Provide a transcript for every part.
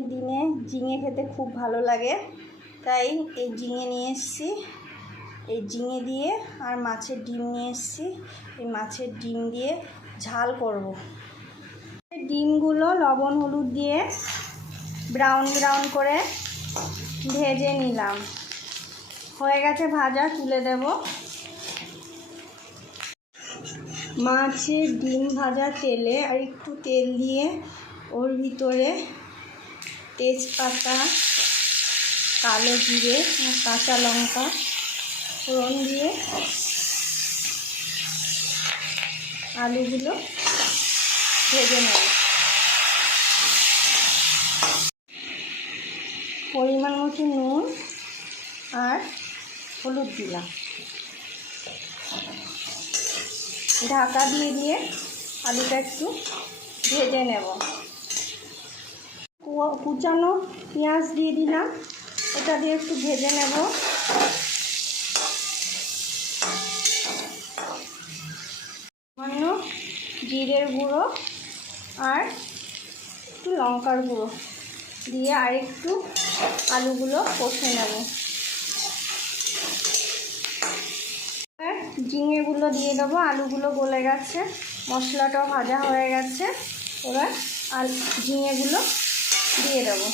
গরমের দিনে ঝিঙে খেতে খুব ভালো লাগে, তাই এই ঝিঙে নিয়ে এসেছি। এই ঝিঙে দিয়ে আর মাছের ডিম নিয়ে এসেছি। এই মাছের ডিম দিয়ে ঝাল করব। ডিমগুলো লবণ হলুদ দিয়ে ব্রাউন ব্রাউন করে ভেজে নিলাম। হয়ে গেছে ভাজা, তুলে দেব। মাছের ডিম ভাজা তেলে আর একটু তেল দিয়ে ওর ভিতরে তেজপাতা, কালো জিরে, কাঁচা লঙ্কা ফোড়ন দিয়ে আলুগুলো ভেজে নেব। পরিমাণ মতো নুন আর হলুদ দিলাম। ঢাকা দিয়ে আলুটা একটু ভেজে নেব। কুচানো পেঁয়াজ দিয়ে দিলাম, এটা দিয়ে একটু ভেজে নেব। সামান্য জিরের গুঁড়ো আর একটু লঙ্কার গুঁড়ো দিয়ে আর একটু আলুগুলো কষে নেব। ঝিঙেগুলো দিয়ে দেবো। আলুগুলো গলে গেছে, মশলাটাও ভাজা হয়ে গেছে। এবার ঝিঙেগুলো দিয়ে দেবো।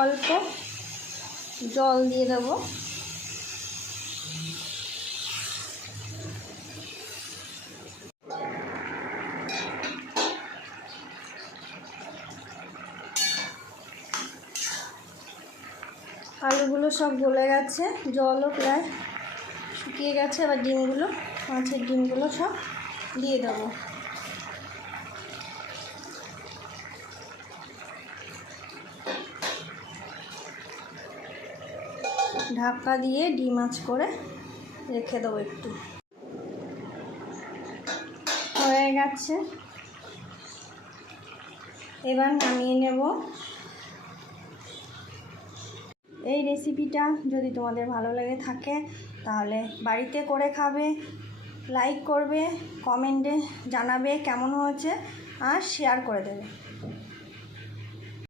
অল্প জল দিয়ে দেবো। আলুগুলো সব গলে গেছে, জলও প্রায় শুকিয়ে গেছে। এবার ডিমগুলো, মাছের ডিমগুলো সব দিয়ে দেবো। ঢাকা দিয়ে ডিম আঁচ করে রেখে দেবো একটু। হয়ে গেছে, এবার নামিয়ে নেব। এই রেসিপিটা যদি তোমাদের ভালো লেগে থাকে তাহলে বাড়িতে করে খাবে, লাইক করবে, কমেন্টে জানাবে কেমন হয়েছে আর শেয়ার করে দেবে।